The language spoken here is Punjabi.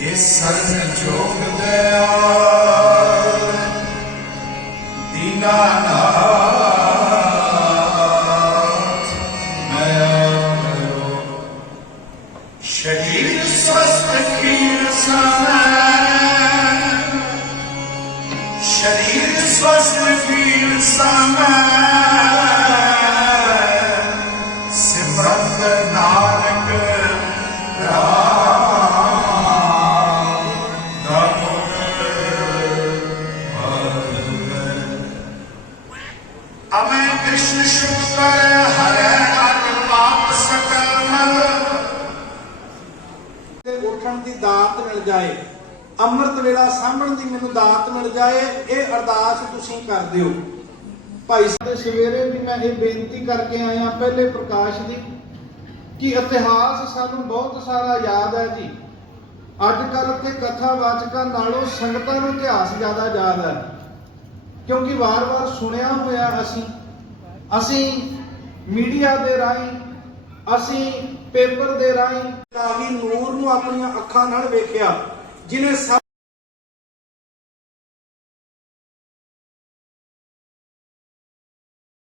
ਇਹ ਸਰਨ ਜੋਗ ਦਇਆ ਦੀਨਾ ਨਾਥ ਮੈਂ ਕਰੋ ਸ਼ਰੀਰ ਸਵਸਥ ਕੀਰ ਸਾਨਾ ਅੰਮ੍ਰਿਤ ਵੇਲਾ ਸਾਹਮਣ ਦੀ ਮੈਨੂੰ ਦਾਤ ਮਿਲ ਜਾਏ ਇਹ ਅਰਦਾਸ ਤੁਸੀਂ ਕਰ ਦਿਓ ਭਾਈ ਸਾਹਿਬ ਦੇ ਸਵੇਰੇ ਵੀ ਮੈਂ ਇਹ ਬੇਨਤੀ ਕਰਕੇ ਆਇਆ ਪਹਿਲੇ ਪ੍ਰਕਾਸ਼ ਦੀ ਕਿ ਇਤਿਹਾਸ ਸਾਨੂੰ ਬਹੁਤ ਸਾਰਾ ਯਾਦ ਹੈ ਜੀ ਅੱਜ ਕੱਲ੍ਹ ਤੇ ਕਥਾ ਵਾਚਕਾਂ ਨਾਲੋਂ ਸੰਗਤਾਂ ਨੂੰ ਇਤਿਹਾਸ ਜ਼ਿਆਦਾ ਯਾਦ ਹੈ ਕਿਉਂਕਿ ਵਾਰ-ਵਾਰ ਸੁਣਿਆ ਹੋਇਆ ਅਸੀਂ ਅਸੀਂ ਮੀਡੀਆ ਦੇ ਰਾਹੀਂ, ਅਸੀਂ ਪੇਪਰ ਦੇ ਰਾਹੀਂ ਤਾਹੀ ਨੂਰ ਨੂੰ ਆਪਣੀਆਂ ਅੱਖਾਂ ਨਾਲ ਵੇਖਿਆ ਜਿਨੇ